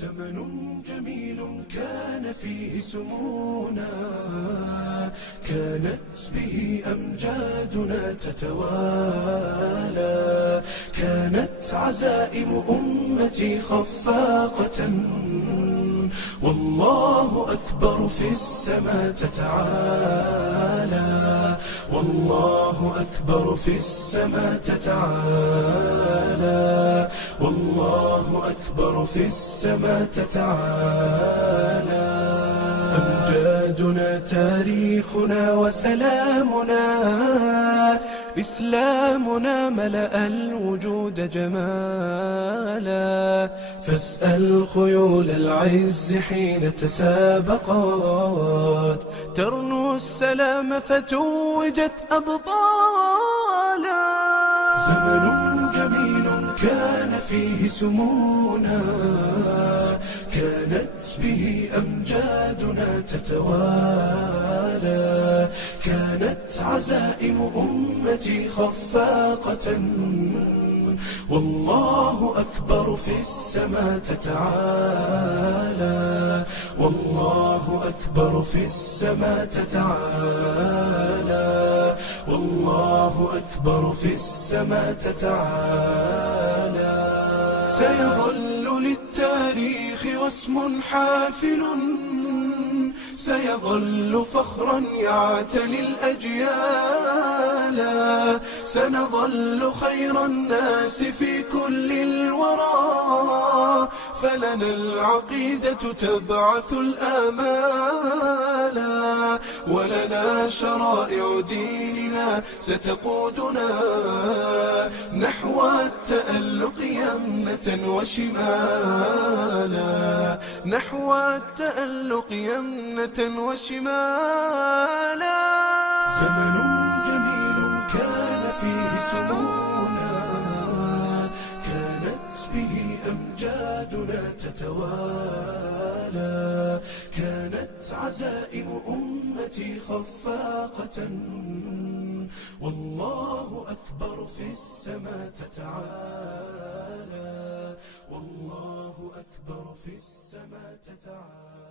زمن جميل كان فيه سمونا، كانت به أمجادنا تتوالى، كانت عزائم أمتي خفاقة، والله أكبر في السماء تتعالى، والله أكبر في السماء تتعالى، والله أكبر في السماء تتعالى. أمجادنا تاريخنا وسلامنا، إسلامنا ملأ الوجود جمالا، فاسأل خيول العز حين تسابقت، ترنو السلام فتوجت أبطالا. زمن جميل كان فيه سمونا، كانت به أمجادنا تتوالى، كانت عزائم أمتي خفاقة، والله أكبر في السماء تتعالى، والله أكبر في السماء تتعالى، والله أكبر في السماء تتعالى. سيظل للتاريخ واسم حافل، سيظل فخرا يعتلي الأجيال، سنظل خير الناس في كل الورى، فلنا العقيدة تبعث الآمال، ولنا شرائع ديننا ستقودنا نحو التألق يمنة وشمالا، نحو التألق يمنة وشمالا. زمن جميل كان فيه سمونا، كانت به أمجادنا تتوالى، كانت عزائم أمتي خفاقة، والله أكبر في السماء تتعالى، والله أكبر في السماء تتعالى.